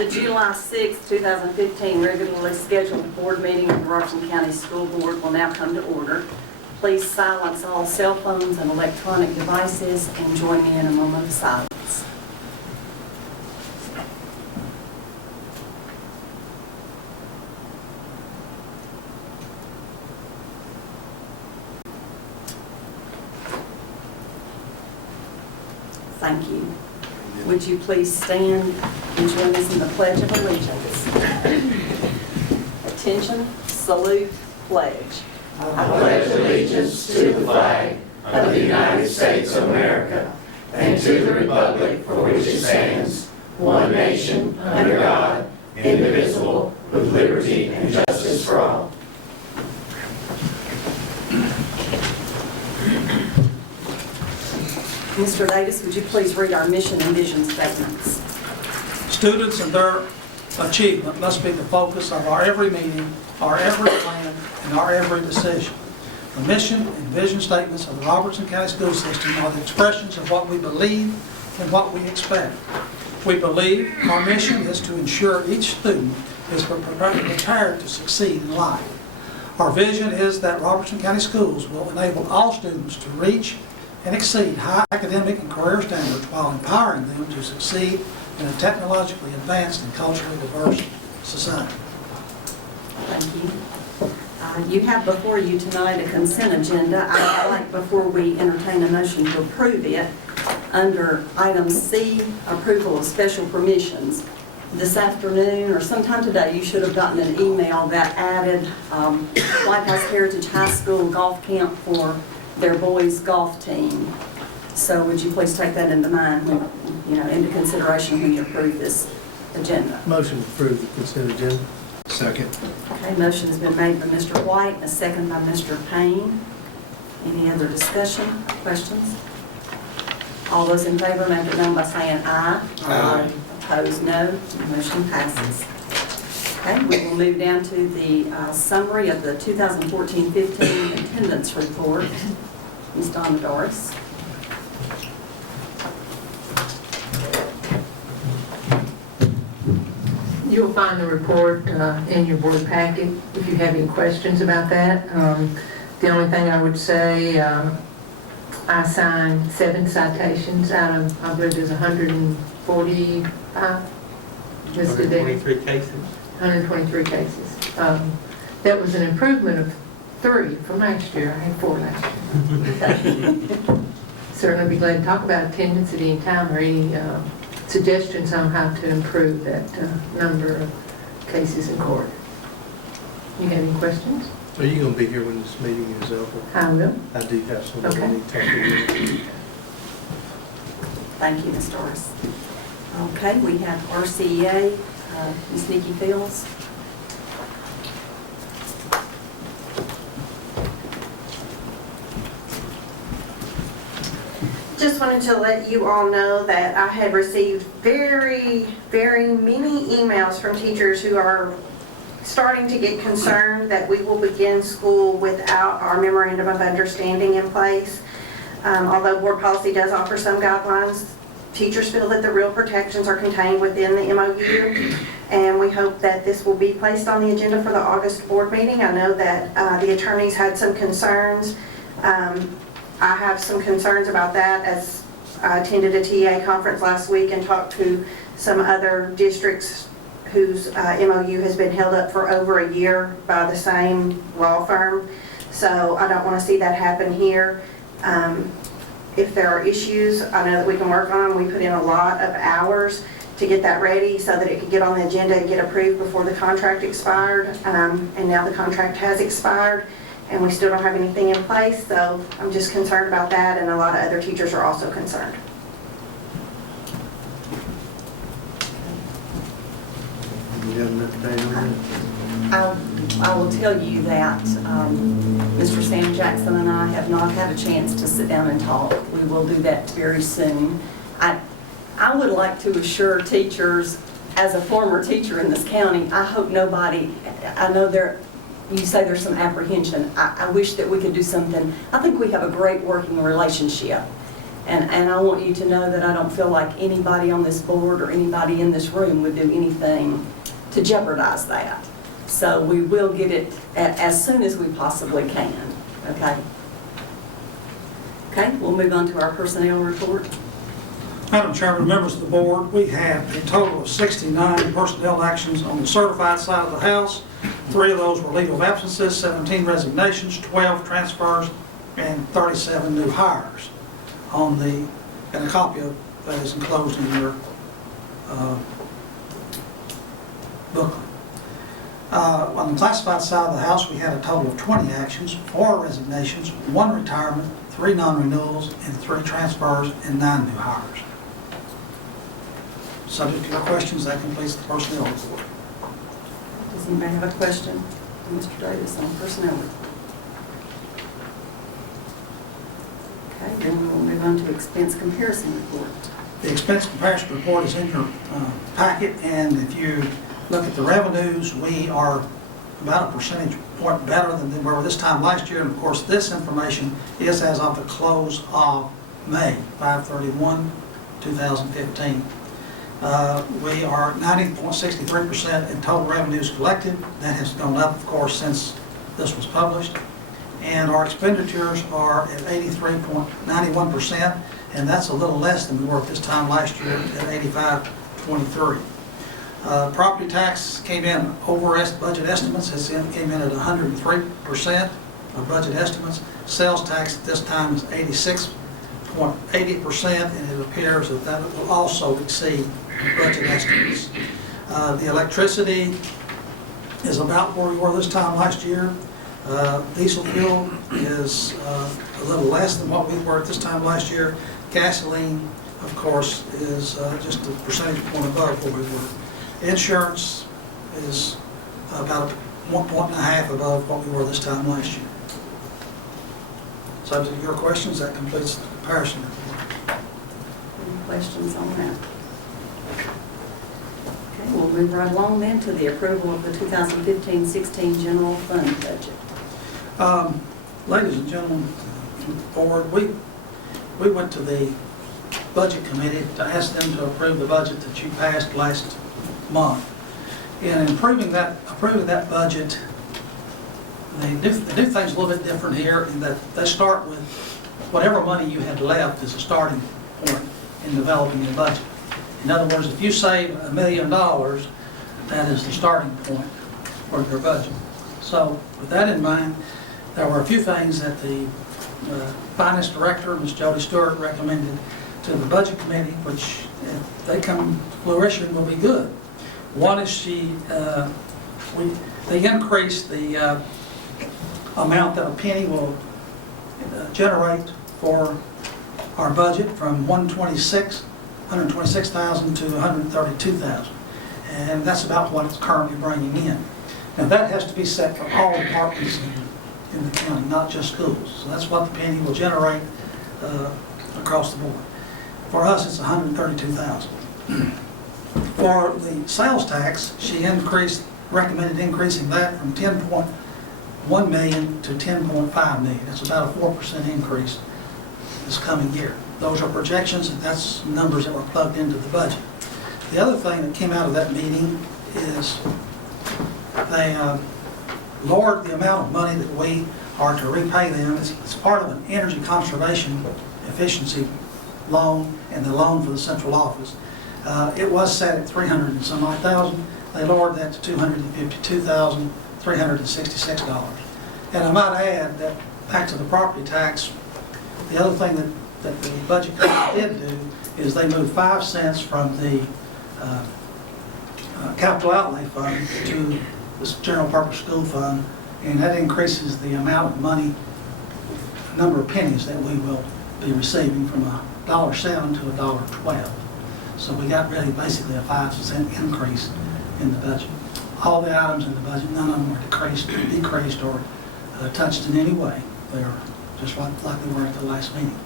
The July 6, 2015 regularly scheduled board meeting of the Robertson County School Board will now come to order. Please silence all cell phones and electronic devices and join me in a moment of silence. Thank you. Would you please stand and join us in the Pledge of Allegiance? Attention, salute, pledge. I pledge allegiance to the flag of the United States of America and to the republic for which it stands, one nation, under God, indivisible, with liberty and justice for all. Mr. Davis, would you please read our mission and vision statements? Students and their achievement must be the focus of our every meeting, our every plan, and our every decision. The mission and vision statements of the Robertson County School System are the expressions of what we believe and what we expect. We believe our mission is to ensure each student is prepared to succeed in life. Our vision is that Robertson County Schools will enable all students to reach and exceed high academic and career standards while empowering them to succeed in a technologically advanced and culturally diverse society. Thank you. You have before you tonight a consent agenda. I would like, before we entertain a motion to approve it, under item C, approval of special permissions. This afternoon or sometime today, you should have gotten an email that added White House Heritage High School golf camp for their boys' golf team. So would you please take that into mind, into consideration when you approve this agenda? Motion to approve the consent agenda. Second. Okay, motion has been made by Mr. White, and a second by Mr. Payne. Any other discussion, questions? All those in favor make it known by saying aye. Aye. Opposed, no. Motion passes. Okay, we will move down to the summary of the 2014-15 attendance report. Ms. Donna Doris. You'll find the report in your board packet if you have any questions about that. The only thing I would say, I signed 7 citations out of, I believe there's 145 listed there. 123 cases. 123 cases. That was an improvement of 3 from last year. I had 4 last year. Certainly be glad to talk about attendance at any time or any suggestions on how to improve that number of cases in court. You have any questions? Are you going to be here when this meeting is over? I will. I do have something Okay. I need to talk to you. Thank you, Ms. Doris. Okay, we have RCEA, Ms. Nikki Fields. Just wanted to let you all know that I had received very, very many emails from teachers who are starting to get concerned that we will begin school without our memorandum of understanding in place. Although board policy does offer some guidelines, teachers feel that the real protections are contained within the MOU, and we hope that this will be placed on the agenda for the August board meeting. I know that the attorneys had some concerns. I have some concerns about that, as I attended a TA conference last week and talked to some other districts whose MOU has been held up for over a year by the same law firm. So I don't want to see that happen here. If there are issues, I know that we can work on them. We put in a lot of hours to get that ready so that it could get on the agenda and get approved before the contract expired. And now the contract has expired, and we still don't have anything in place, so I'm just concerned about that, and a lot of other teachers are also concerned. You got an update on that? I will tell you that Mr. Sam Jackson and I have not had a chance to sit down and talk. We will do that very soon. I would like to assure teachers, as a former teacher in this county, I hope nobody, I know you say there's some apprehension. I wish that we could do something. I think we have a great working relationship. And I want you to know that I don't feel like anybody on this board or anybody in this room would do anything to jeopardize that. So we will get it as soon as we possibly can, okay? Okay, we'll move on to our personnel report. Madam Chairman, members of the board, we have a total of 69 personnel actions on the certified side of the house. 3 of those were leave of absences, 17 resignations, 12 transfers, and 37 new hires. And a copy of that is enclosed in your booklet. On the classified side of the house, we had a total of 20 actions, 4 resignations, 1 retirement, 3 non-renewals, and 3 transfers, and 9 new hires. Subject to your questions, that completes the personnel report. Does anybody have a question to Mr. Davis on personnel report? Okay, then we will move on to expense comparison report. The expense comparison report is in your packet, and if you look at the revenues, we are about a percentage point better than we were this time last year. And of course, this information is as of the close of May, 5/31/2015. We are 90.63% in total revenues collected. That has gone up, of course, since this was published. And our expenditures are at 83.91%, and that's a little less than we were at this time last year at 85.23. Property tax came in over budget estimates. It came in at 103% of budget estimates. Sales tax at this time is 86.80%, and it appears that will also exceed budget estimates. The electricity is about where we were this time last year. Diesel fuel is a little less than what we were at this time last year. Gasoline, of course, is just a percentage point above where we were. Insurance is about 1.5 above what we were this time last year. Subject to your questions, that completes the comparison report. Any questions on that? Okay, we'll move right along then to the approval of the 2015-16 general fund budget. Ladies and gentlemen, board, we went to the budget committee to ask them to approve the budget that you passed last month. In approving that budget, they do things a little bit different here in that they start with whatever money you had left as a starting point in developing your budget. In other words, if you save $1 million, that is the starting point for your budget. So with that in mind, there were a few things that the finance director, Ms. Jody Stewart, recommended to the budget committee, which if they come to fruition will be good. One is they increased the amount that a penny will generate for our budget from $126,000 to $132,000, and that's about what it's currently bringing in. Now that has to be set for all departments in the county, not just schools. So that's what the penny will generate across the board. For us, it's $132,000. For the sales tax, she recommended increasing that from $10.1 million to $10.5 million. That's about a 4% increase this coming year. Those are projections, and that's numbers that were plugged into the budget. The other thing that came out of that meeting is they lowered the amount of money that we are to repay them. It's part of an energy conservation efficiency loan and the loan for the central office. It was set at $300 and some odd thousand. They lowered that to $252,366. And I might add that back to the property tax, the other thing that the budget committee did do is they moved 5 cents from the capital outlay fund to this general purpose school fund, and that increases the amount of money, number of pennies that we will be receiving from $1.07 to $1.12. So we got really basically a 5% increase in the budget. All the items in the budget, none of them were decreased or touched in any way. They are just like they were at the last meeting.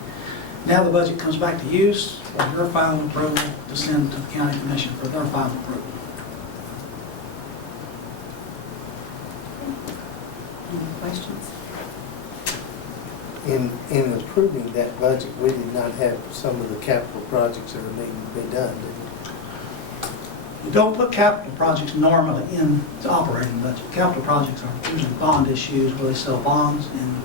Now the budget comes back to you for your final approval to send to the county commission for their final approval. Any questions? in approving that budget, we did not have some of the capital projects that are needing to be done, did You don't put capital projects normally in the operating budget. Capital projects are usually bond issues where they sell bonds and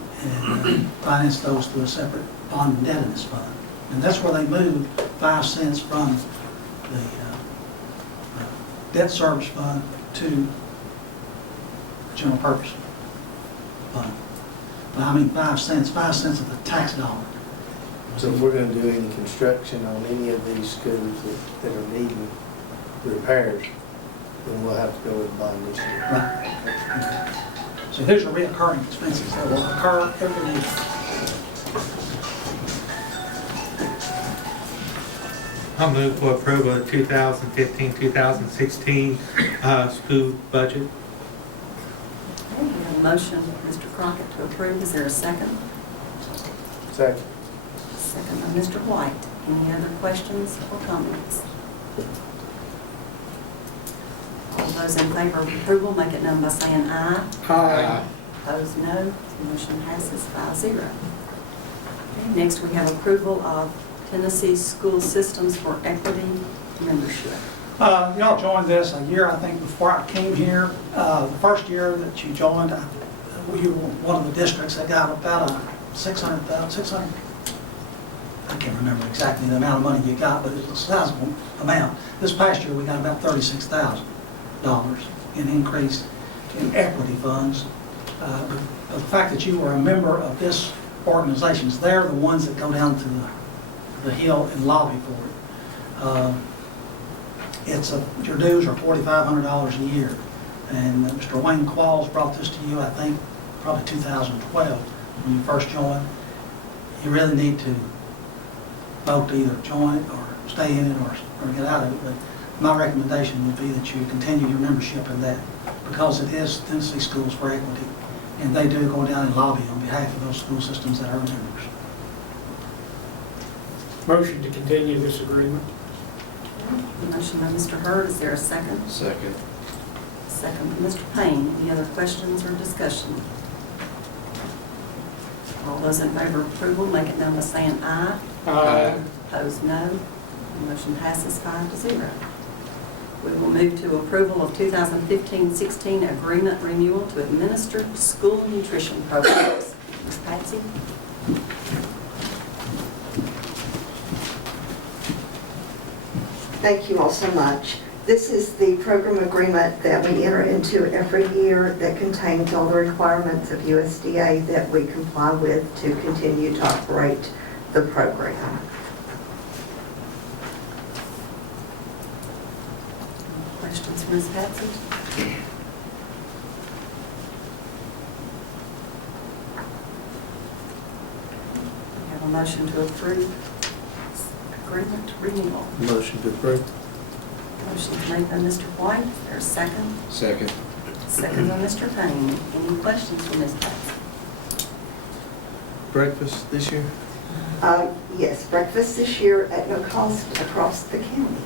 finance those through a separate bond indebtedness fund. And that's where they moved 5 cents from the debt service fund to general purpose fund. But I mean 5 cents of the tax dollar. we? So if we're gonna do any construction on any of these schools that are needing repairs, then we'll have to go with the bond issue. Right. So these are reoccurring expenses that will occur every year. I'll move for approval of 2015-2016 school budget. Okay, we have a motion, Mr. Crockett, to approve. Is there a second? Second. Second by Mr. White. Any other questions or comments? All those in favor of approval, make it known by saying aye. Aye. Opposed, no. Motion passes 5-0. Okay, next, we have approval of Tennessee School Systems for Equity membership. Y'all joined this a year, I think, before I came here. The first year that you joined, you were one of the districts that got about a 600, I can't remember exactly the amount of money you got, but it was a sizable amount. This past year, we got about $36,000 in increase in equity funds. But the fact that you were a member of this organization, they're the ones that go down to the Hill and lobby for it. Your dues are $4,500 a year. And Mr. Wayne Qualls brought this to you, I think, probably 2012, when you first joined. You really need to vote to either join it or stay in it or get out of it. But my recommendation would be that you continue your membership in that, because it is Tennessee Schools for Equity. And they do go down and lobby on behalf of those school systems that are members. Motion to continue this agreement. Motion by Mr. Hurd. Is there a second? Second. Second by Mr. Payne. Any other questions or discussion? All those in favor of approval, make it known by saying aye. Aye. Opposed, no. Motion passes 5-0. We will move to approval of 2015-16 agreement renewal to administer school nutrition programs. Ms. Patsy? Thank you all so much. This is the program agreement that we enter into every year that contains all the requirements of USDA that we comply with to continue to operate the program. Questions for Ms. Patsy? We have a motion to approve agreement renewal. Motion to approve. Motion made by Mr. White. Is there a second? Second. Second by Mr. Payne. Any questions for Ms. Patsy? Breakfast this year? Yes, breakfast this year at no cost across the county.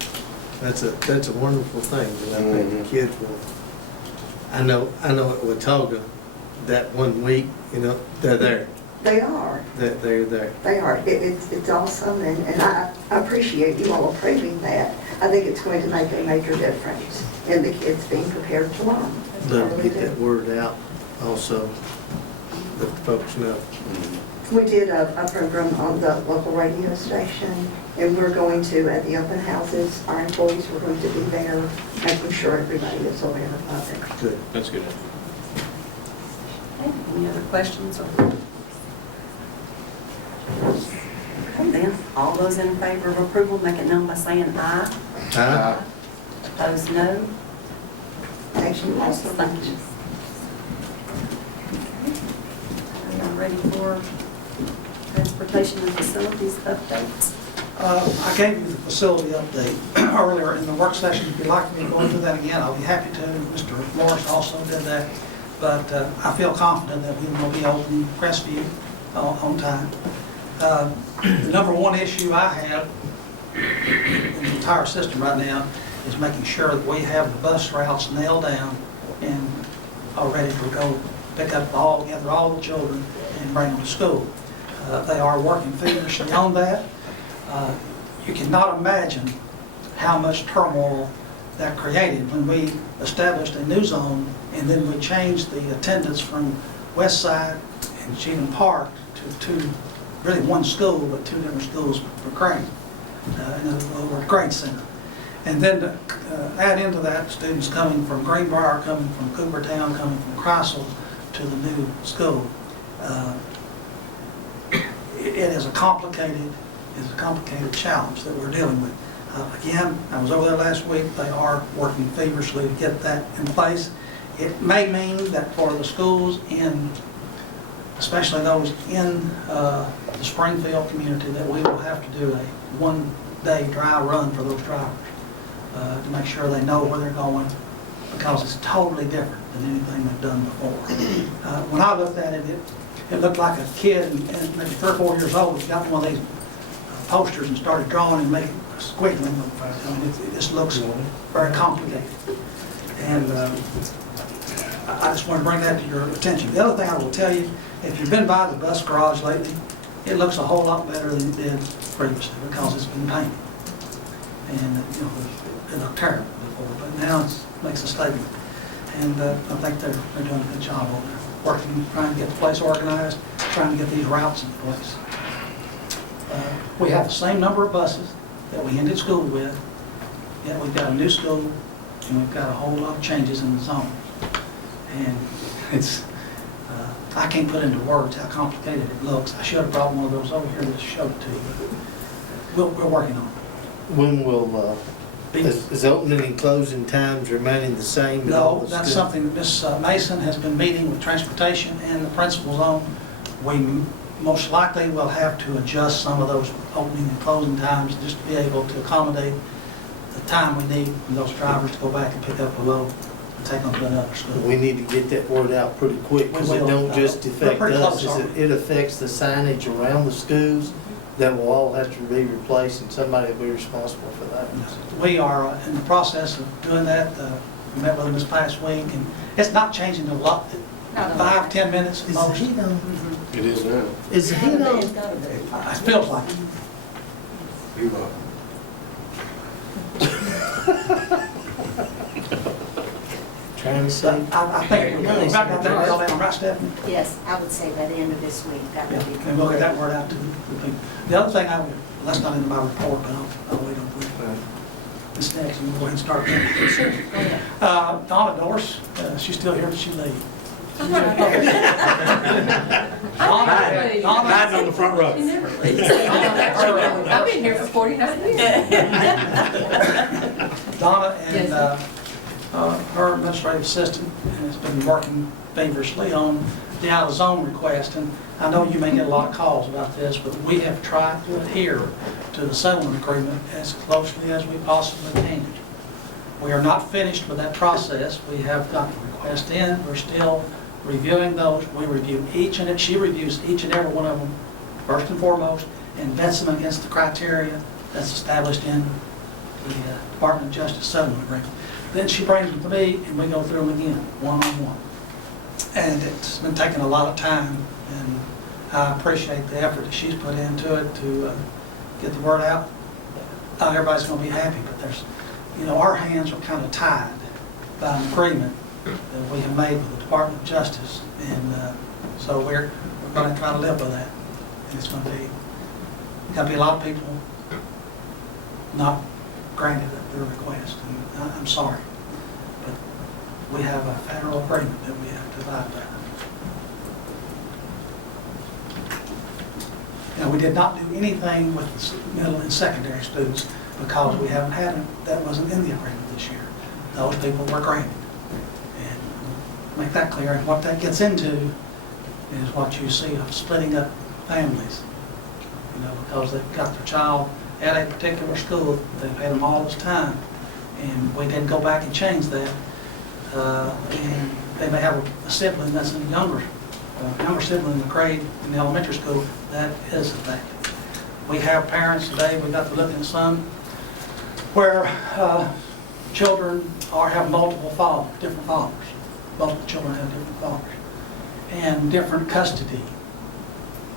That's a wonderful thing, and I think the kids will, I know at Watauga, that 1 week, they're there. They are. They're there. They are. It's awesome, and I appreciate you all approving that. I think it's going to make a major difference in the kids being prepared to learn. Love to get that word out also, let the folks know. We did a program on the local radio station, and we're going to, at the open houses, our employees were going to be there, making sure everybody is aware of it. Good. That's good. Okay, any other questions or? Okay, then, all those in favor of approval, make it known by saying aye. Aye. Opposed, no. Thank you all so much. Thank you. We are ready for transportation and facilities updates. I gave you the facility update earlier in the work session. If you'd like me to go into that again, I'll be happy to. Mr. Morris also did that. But I feel confident that we will be opening Crestview on time. The number one issue I have in the entire system right now is making sure that we have the bus routes nailed down and are ready to go pick up gather all the children and bring them to school. They are working feverishly on that. You cannot imagine how much turmoil that created when we established a new zone and then we changed the attendance from West Side and Cheatham Park to really one school, but two different schools for grade, in a lower grade center. And then to add into that, students coming from Greenbrier, coming from Coopertown, coming from Kreisel to the new school. It is a complicated challenge that we're dealing with. Again, I was over there last week. They are working feverishly to get that in place. It may mean that for the schools especially those in the Springfield community, that we will have to do a one-day dry run for those drivers to make sure they know where they're going, because it's totally different than anything they've done before. When I looked at it, it looked like a kid, and maybe 3 or 4 years old, got one of these posters and started drawing and making squiggling. I mean, it just looks very complicated. And I just want to bring that to your attention. The other thing I will tell you, if you've been by the bus garage lately, it looks a whole lot better than it did previously because it's been painted. And it looked terrible before, but now it makes a statement. And I think they're doing a good job over there, working, trying to get the place organized, trying to get these routes in place. We have the same number of buses that we ended school with, yet we've got a new school and we've got a whole lot of changes in the zone. And it's, I can't put into words how complicated it looks. I should have brought one of those over here to show it to you, but we're working on it. When will, is opening and closing times remaining the same? in all No, the that's schools? something that Ms. Mason has been meeting with transportation and the principals on. We most likely will have to adjust some of those opening and closing times just to be able to accommodate the time we need for those drivers to go back and pick up a load and take them to another school. We need to get that word out pretty quick, because We it will. don't just We're affect pretty us, close, aren't it affects the signage around the schools that will all have to be replaced, and somebody will be responsible for that. We are in the process of doing that. We met with them this past week, and it's not changing a lot, 5, 10 minutes at Is most. the heat on? It is now. Is the heat on? It feels like it. You are. Trying to say. I think we're about to have that all down, right, Stephanie? Yes, I would say by the end of this week, that would be. Yeah, and we'll get that word out to the people. The other thing that's not in my report, but I'll wait on it. This next, and we'll go ahead and start. Sure, go ahead. Donna Dorse, she's still here, but she leave. Donna, Hiding on the front row. I've been here for 49 years. Donna and her administrative assistant has been working feverishly on the out-of-zone request. And I know you may get a lot of calls about this, but we have tried to adhere to the settlement agreement as closely as we possibly can. We are not finished with that process. We have got the request in. We're still reviewing those. We review she reviews each and every one of them, first and foremost, and vets them against the criteria that's established in the Department of Justice settlement agreement. Then she brings them to me, and we go through them again, one-on-one. And it's been taking a lot of time, and I appreciate the effort that she's put into it to get the word out. Not everybody's going to be happy, but there's, our hands are kind of tied by an agreement that we have made with the Department of Justice, and so we're going to try to live with that. And it's going to be a lot of people not granted their request, and I'm sorry, but we have a federal agreement that we have to abide by. Now, we did not do anything with the middle and secondary students because we haven't had it. That wasn't in the agreement this year. Those people were granted. And make that clear. And what that gets into is what you see of splitting up families. Because they've got their child at a particular school, they've had them all this time, and we didn't go back and change that. And they may have a sibling that's a younger sibling in the grade in the elementary school that is affected. We have parents today, we got to look at some where children have multiple fathers, different fathers. Multiple children have different fathers and different custody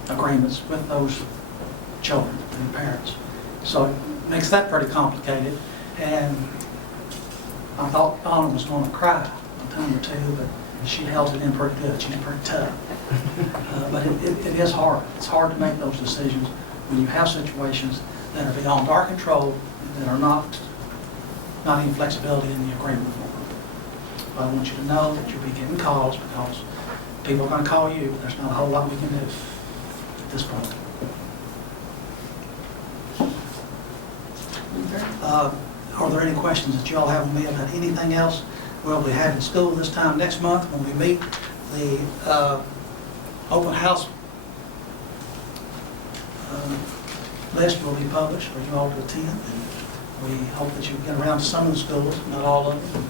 agreements with those children and parents. So it makes that pretty complicated, and I thought Donna was going to cry a time or two, but she held it in pretty good. She's pretty tough. But it is hard. It's hard to make those decisions when you have situations that are beyond our control and that are not any flexibility in the agreement for them. But I want you to know that you'll be getting calls because people are going to call you. There's not a whole lot we can do at this point. Are there any questions that you all have of me about anything else we'll be having school this time next month when we meet? The open house list will be published for you all to attend, and we hope that you get around to some of the schools, not all of them.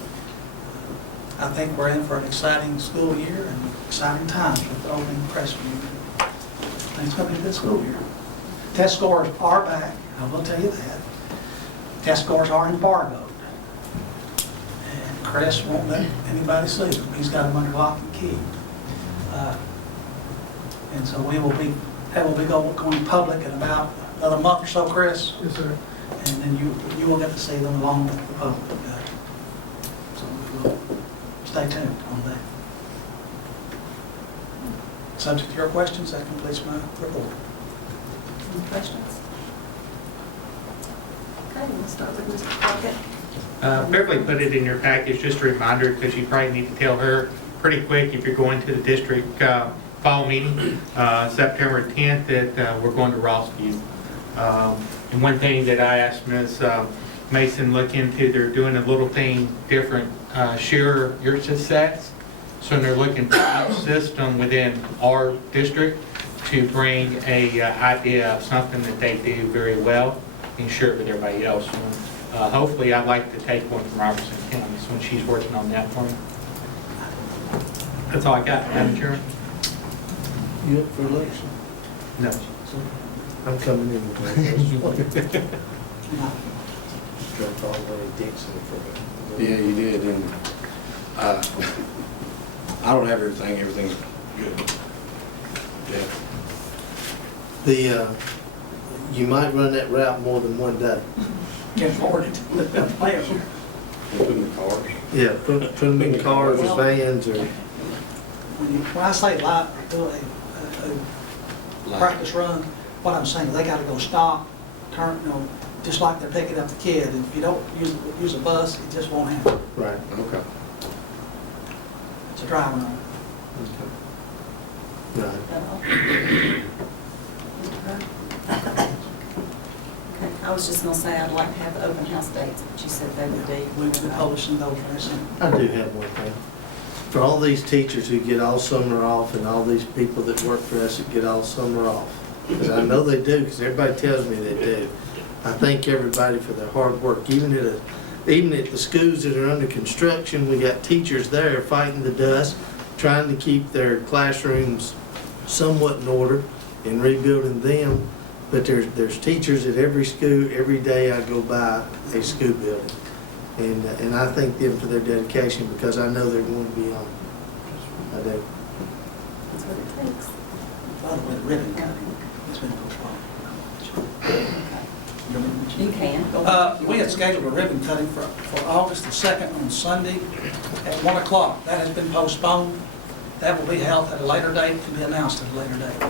I think we're in for an exciting school year and exciting times with the opening press meeting. I think it's going to be a good school year. Test scores are back, I will tell you that. Test scores are embargoed. And Chris won't let anybody see them. He's got them under lock and key. And so that will be going public in about another month or so, Chris? Yes, sir. And then you will get to see them along with the public. So we will stay tuned on that. Subject to your questions, that completes my report. Any questions? Okay, we'll start with Mr. Crockett. Beverly put it in your package, just a reminder, because you probably need to tell her pretty quick if you're going to the district fall meeting, September 10th, that we're going to Rossview. And one thing that I asked Ms. Mason look into, they're doing a little thing different, share your success. So they're looking for each system within our district to bring a idea of something that they do very well and share it with everybody else. Hopefully, I'd like to take one from Robertson County, so when she's working on that for me. That's all I got, Madam Chairman. You up for election? No. I'm coming in with my Dropped all the way to Dixon for Yeah, you did, and I don't have everything. Everything's good. Yeah. You might run that route more than one day. Get forwarded to the players. Put in the cars. Yeah, put them in cars or vans or. When I say live, do a practice run, what I'm saying, they gotta go stop, turn, just like they're picking up the kid. And if you don't use a bus, it just won't happen. Right. Okay. It's a driving run. Right. Okay, I was just gonna say, I'd like to have the open house dates, but you said they would be. We will be publishing those very soon. I do have one thing. For all these teachers who get all summer off and all these people that work for us that get all summer off, because I know they do, because everybody tells me they do. I thank everybody for their hard work. Even at the schools that are under construction, we got teachers there fighting the dust, trying to keep their classrooms somewhat in order and rebuilding them. But there's teachers at every school. Every day I go by a school building. And I thank them for their dedication because I know they're going to be on. I do. That's what it takes. By the way, the ribbon cutting has been postponed. You can. Go ahead. We had scheduled a ribbon cutting for August the 2nd on Sunday at 1 o'clock. That has been postponed. That will be held at a later date, to be announced at a later date.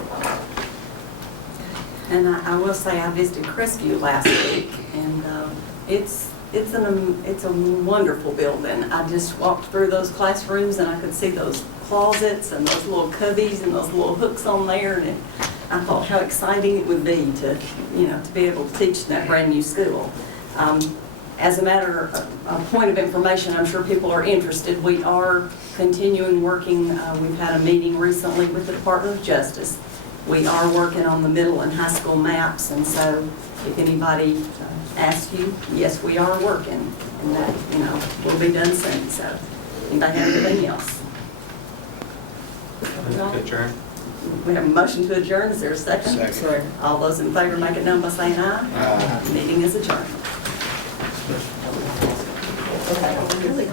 And I will say, I visited Crestview last week, and it's a wonderful building. I just walked through those classrooms, and I could see those closets and those little cubbies and those little hooks on there, and I thought how exciting it would be to be able to teach in that brand new school. As a matter of point of information, I'm sure people are interested. We are continuing working. We've had a meeting recently with the Department of Justice. We are working on the middle and high school maps, and so if anybody asks you, yes, we are working, and that will be done soon. So, anybody have anything else? Adjourn. We have a motion to adjourn. Is there a second? Second. All those in favor make it known by saying aye. Aye. Meeting is adjourned. Okay, really?